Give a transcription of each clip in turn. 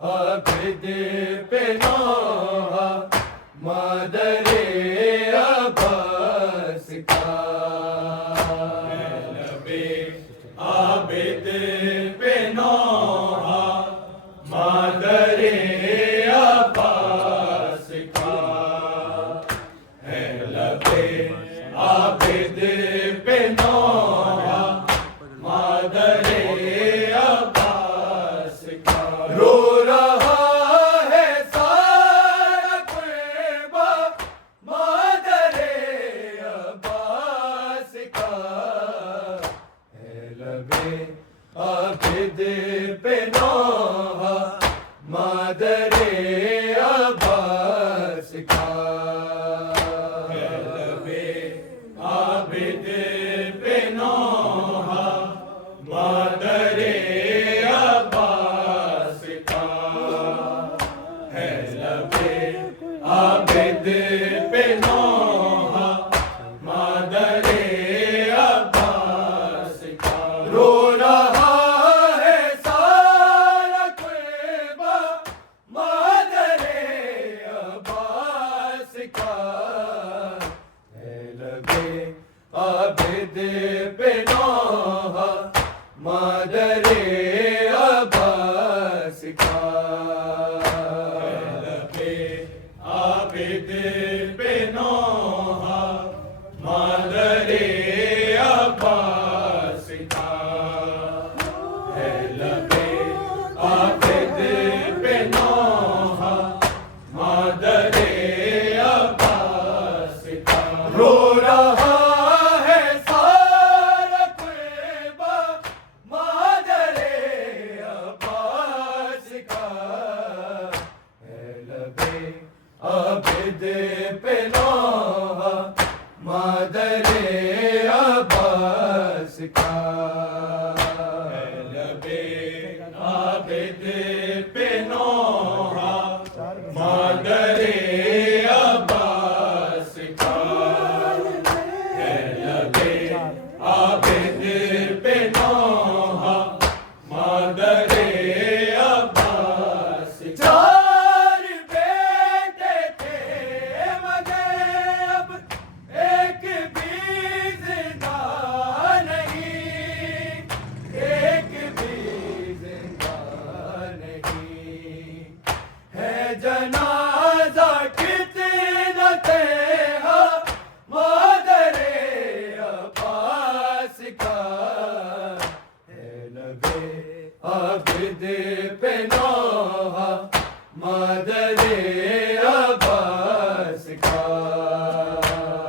عابد پہ نوحہ مادر عباس کا لب عابد پہ نوحہ مادر عباس کا ہے لب عابد پہ نوحہ مادر عباس کا رو رہا ہے سارا قربہ مادر عباس کا ہے لب عابد پہ نوحہ مادر عباس کا ہے لب عابد پہ نوحہ مادر عباس کا ہے لب عابد پہ نوحہ مادر عباس کا رو رہا ہے سارا قربہ مادر عباس کا ہے لب عابد پہ نوحہ مادر عباس کا ہے لب عابد پہ نوحہ مادر عباس کا ہے لب عابد پہ نوحہ مادر عباس کا رو رہا ہے سارا قربہ مادر عباس کا ہے لب عابد پہ نوحہ مادر عباس کا ہے لب عابد پہ نوحہ مادر عباس کا ہے لب عابد پہ نوحہ مادر عباس چار بیٹے تھے مگر اب ایک بھی زندہ نہیں ایک بھی زندہ نہیں ہے جنازہ کتنا تیرا مادر عباس کا ہے لب عابد پہ نوحہ مادر عباس کا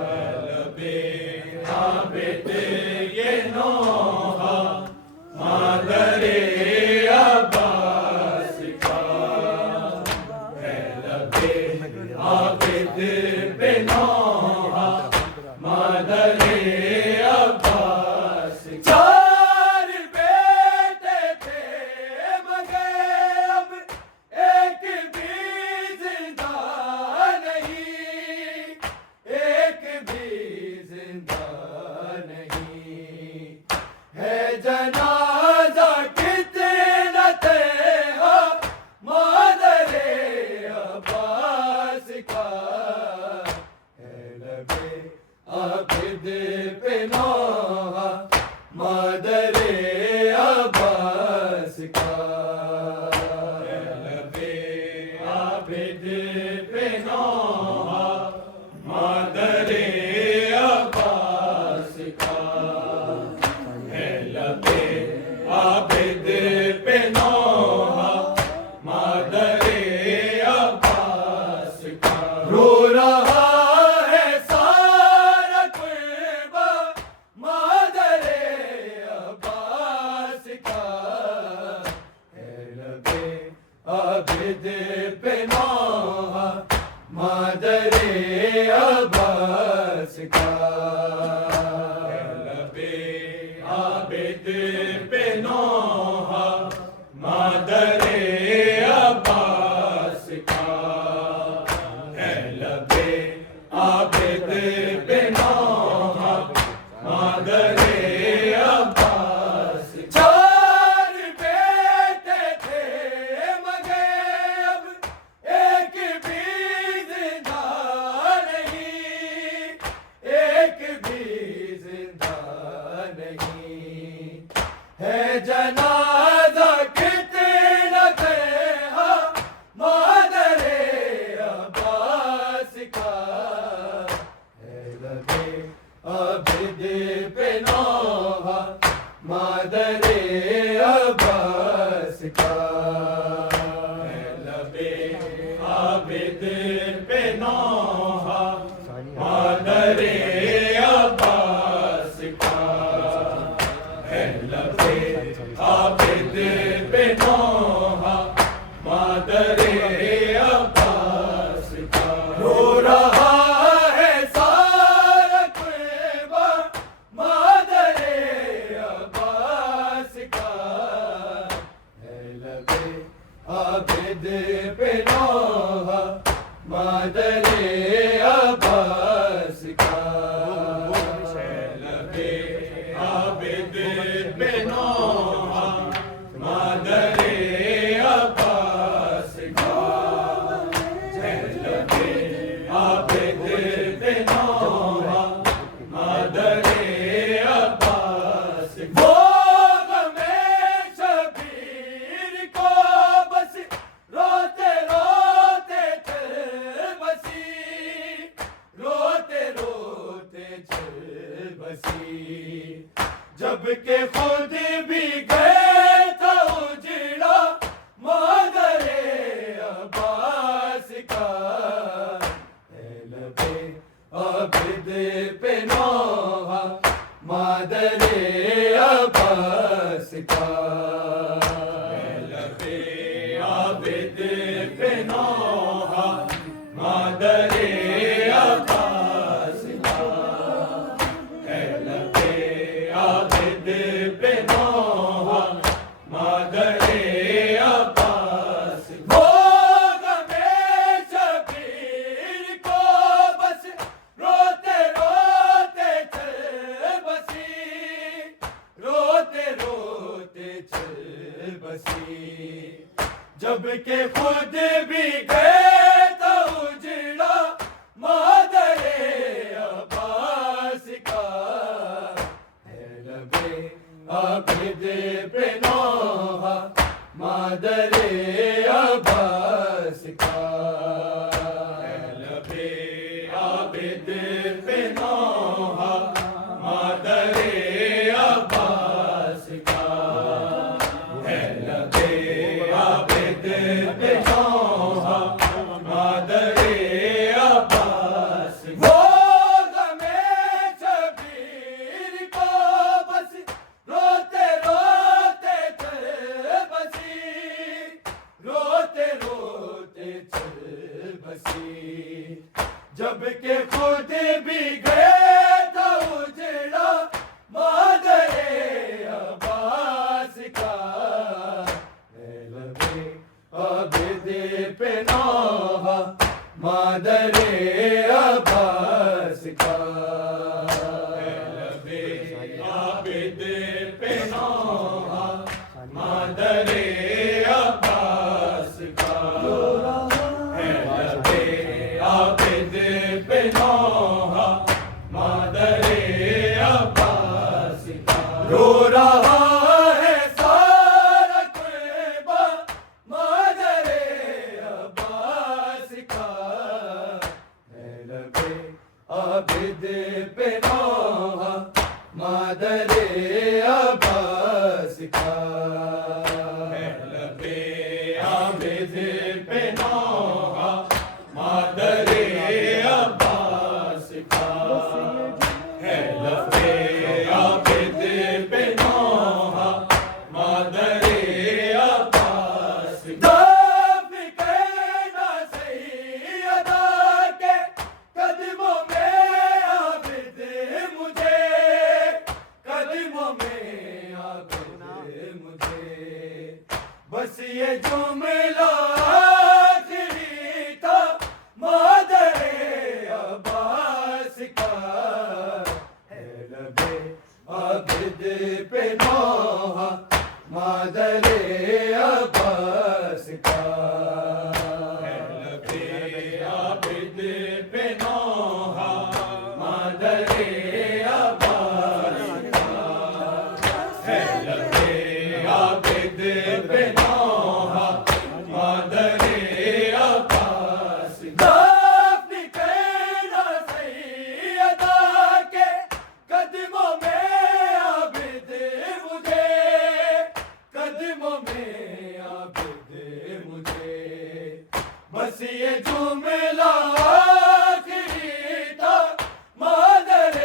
ہے لب عابد یہ نوحہ مادر عباس کا ہے لب عابد پہ نوحہ مادر عباس چار بیٹے تھے مگر اب ایک بھی زندہ نہیں ایک بھی زندہ نہیں ہے جنازہ کتنا تیرا مادر عباس کا ہے لب عابد پہ نوحہ مادر عباس کا ہے لب عابد پہ نوحہ مادر عباس کا ہے لب عابد پہ نوحہ مادر عباس کا رو رہا ہے سارا قربہ مادر عباس کا ہے لب عابد پہ نوحہ مادر عباس کا ہے لب عابد پہ نوحہ مادر عباس کا ہے لب عابد پہ نوحہ مادر عباس چار بیٹے تھے لبے عابد پہ نوحہ مادر عباس کا ہے لبے عابد پہ نوحہ مادر عباس کا رو رہا ہے سارا قیبہ مادر عباس کا ہے لبے عابد پہ نوحہ مادر عباس کا ہے لبے عابد پہ نوحہ مادر عباس کا ہے لبے عابد پہ نوحہ مادر عباس وہ غم شبیر کو بس روتے روتے چل بسی روتے روتے چل بسی جب کہ خود بھی گئے تھا اجڑا مادر عباس کا ہے لبے عابد پہ نوحہ مادر عباس کا ہے لبے عابد پہ نوحہ مادر عباس کا ہے لبے عابد پہ نوحہ مادر عباس وہ غم شبیر کو بس روتے روتے چل بسی روتے روتے چل بسی جب کہ خود بھی گئے تو اجڑا مادر عباس کا ہے لبے عابد پہ نوحہ مادر عباس کا ہے لبے عابد پہ نوحہ مادر عباس کا ہے لبے عابد پہ نوحہ مادر عباس وہ غم شبیر کو بس روتے روتے چل بسی روتے روتے چل بسی جب کہ خود بھی گئے تھا اجڑا مادر عباس کا ہے لبے عابد پہ نوحہ مادر عباس کا ہے لبے عابد پہ نوحہ مادر عباس کا ہے لبے عابد پہ نوحہ مادر عباس کا رو رہا ہے سارا قیبہ مادر عباس کا ہے لبے عابد پہ نوحہ مادر عباس کا ہے لبے عابد پہ نوحہ مادر عباس کا ہے لبے عابد پہ نوحہ مادر عباس دفن کہنا سیدہ کے قدموں میں عابد مجھے قدموں میں عابد مجھے بس یہ جملہ آخری تھا مادر عباس کا ہے لبے عابد پہ نوحہ مادر عباس کا ہے لبے عابد پہ نوحہ مادر عباس کا ہے لبے عابد پہ نوحہ مادر عباس کا دفن کہنا سیدہ کے قدموں میں عابد مجھے قدموں بس یہ جملہ آخری تھا مادر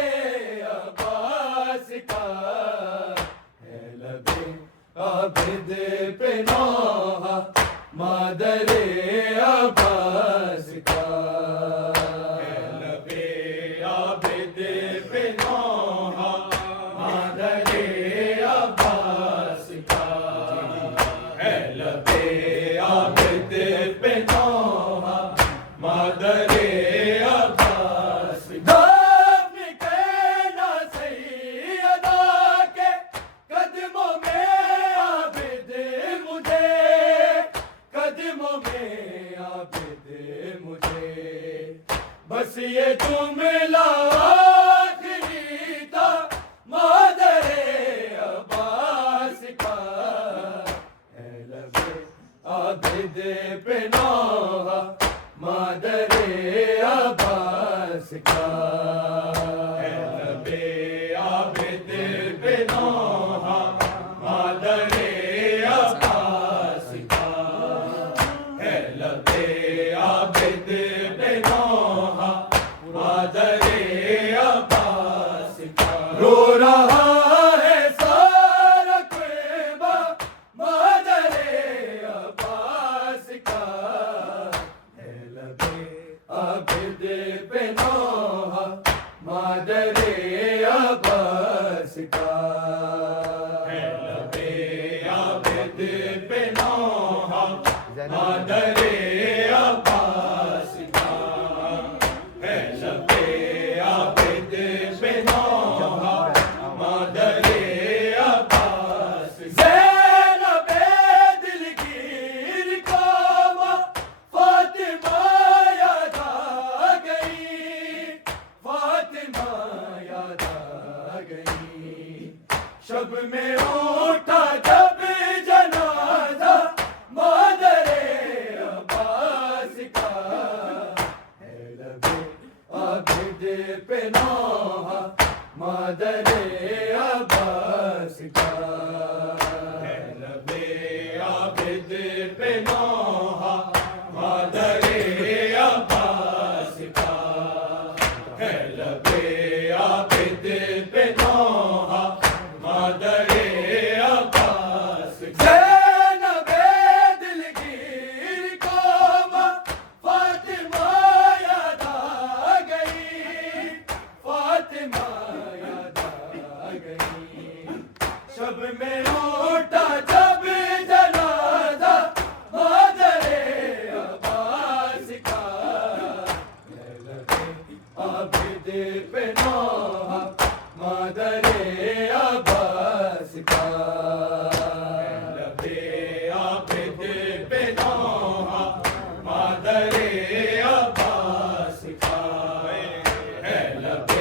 عباس کا، ہے لب عابد پہ نوحہ مادر عباس کا، ہے لب عابد پہ نوحہ مادر عباس کا، ہے لب عابد پہ نوحہ مادر عباس کا، اپنی کہنا سیدہ کے قدموں میں عابد مجھے، قدموں میں عابد مجھے، بس یہ جملہ آخری تھا مادر عباس کا، ہے لب عابد پہ نوحہ مادر عباس کا، ہے لب عابد پہ نوحہ مادر عباس کا، ہے لب عابد پہ نوحہ مادر عباس کا، رو رہا ہے سارا کعبہ مادر عباس کا، ہے لب عابد پہ نوحہ مادر عباس کا، ہے لب عابد پہ نوحہ مادر عباس کا، ہے لب عابد پہ نوحہ مادر عباس، زینب دلگیر کو فاطمہ یاد آ گئی، فاطمہ یاد آ گئی، شب میں اٹھا جب جنازہ مادر عباس کا، ہے لب عابد پہ نوحہ مادر عباس کا، ہے لب عابد پہ نوحہ مادر عباس کا، ہے لب عابد پہ نوحہ مادر عباس، زینب دلگیر کو فاطمہ یاد آ گئی، فاطمہ یاد آ گئی، شب میں اٹھا جب جنازہ مادر عباس کا، ہے لب عابد پہ نوحہ مادر عباس کا، ہے لب عابد پہ نوحہ مادر عباس کا، ہے لب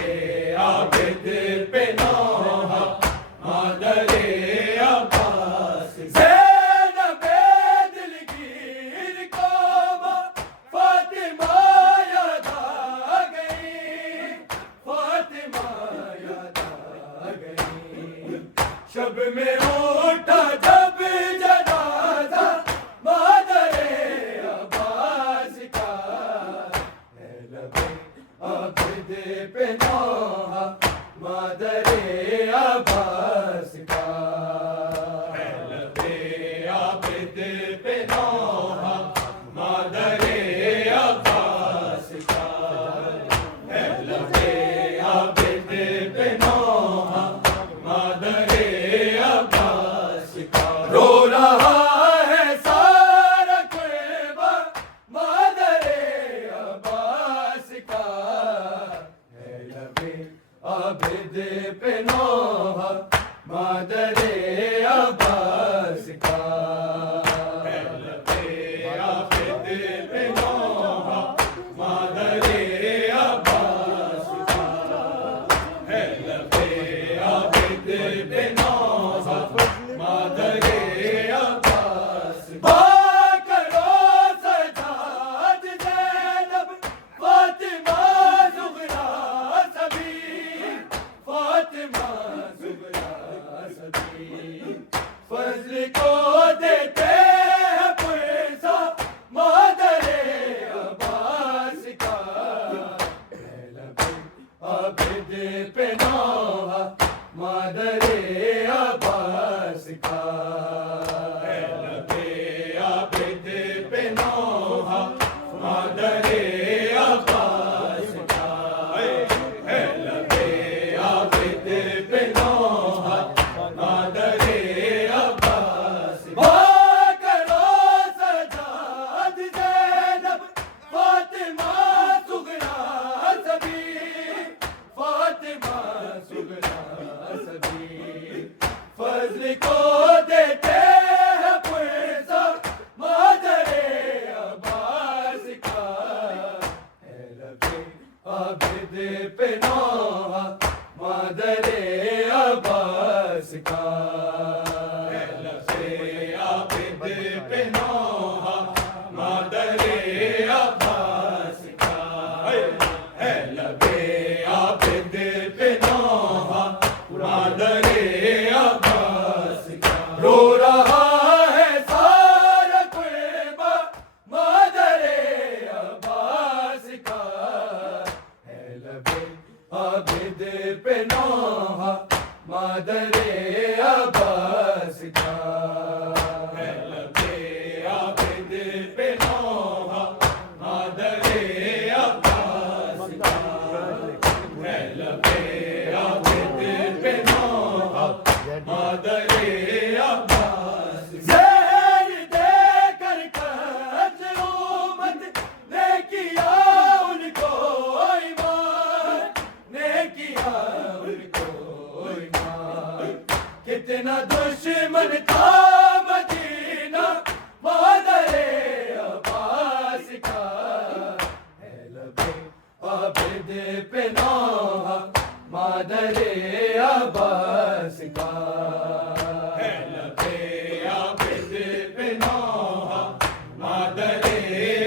عابد پہ نوحہ مادر عباس، زینب دلگیر کو فاطمہ یاد آ گئی، فاطمہ یاد آ گئی، شب میں اٹھا جب جنازہ مادر عباس کا، ہے لب عابد پہ نوحہ مادر عباس کا، ہے لب عابد پہ نوحہ مادر عباس کا، ہے لب عابد پہ نوحہ مادر عباس کا، رو رہا ہے سارا کعبہ مادر عباس کا، ہے لب عابد پہ نوحہ مادر عباس کا، ہے لب مادر عباس کا ہے لبے عابد پہ نوحہ مادر عباس کا کرو سجاد زینب فاطمہ سغرا سبی فاطمہ سغرا سبی فضل کو دیتے ہیں پرزا مادر عباس کا ہے لبے عابد پہ نوحہ مادر عباس کا ہے لبے عابد پہ نوحہ مادر عباس کا ہے لبے عابد پہ نوحہ مادر عباس کا رو رہا ہے سارا قربہ مادر عباس کا ہے لبے عابد پہ نوحہ مادر عباس کا ہے لبے عابد پہ نوحہ مادر عباس کا ہے لبے عابد پہ نوحہ مادر عباس زہر دے کر قتل امت نے کیا ان کو ایمان نے کیا ان کو ایمان کتنا دشمن تھا مدینہ مادر عباس کا ہے لبے عابد پہ نوحہ مادر عباس کا ہے لبے عابد پہ نوحہ مادر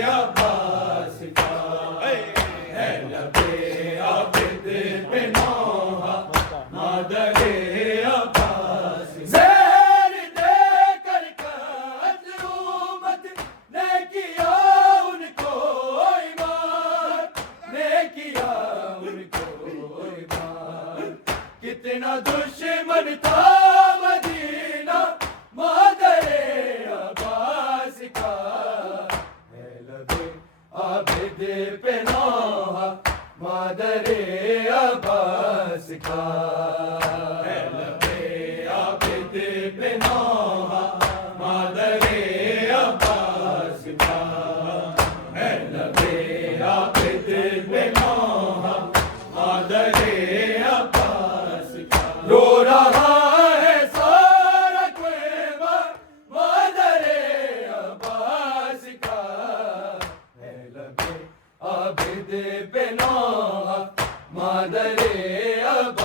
عباس کا ہے لبے عابد پہ نوحہ مادر عباس زہر دے کر قتل امت نے کیا ان کو ایمان نے کیا ان کو ایمان کتنا دشمن تھا مدینہ مادر عباس کا ہے لبے عابد پہ نوحہ مادر عباس کا ہے لبے عابد پہ نوحہ مادر عباس کا ہے لبے عابد پہ نوحہ مادر عباس کا رو رہا ہے سارا قربہ مادر عباس کا ہے لبے عابد پہ نوحہ مادر عباس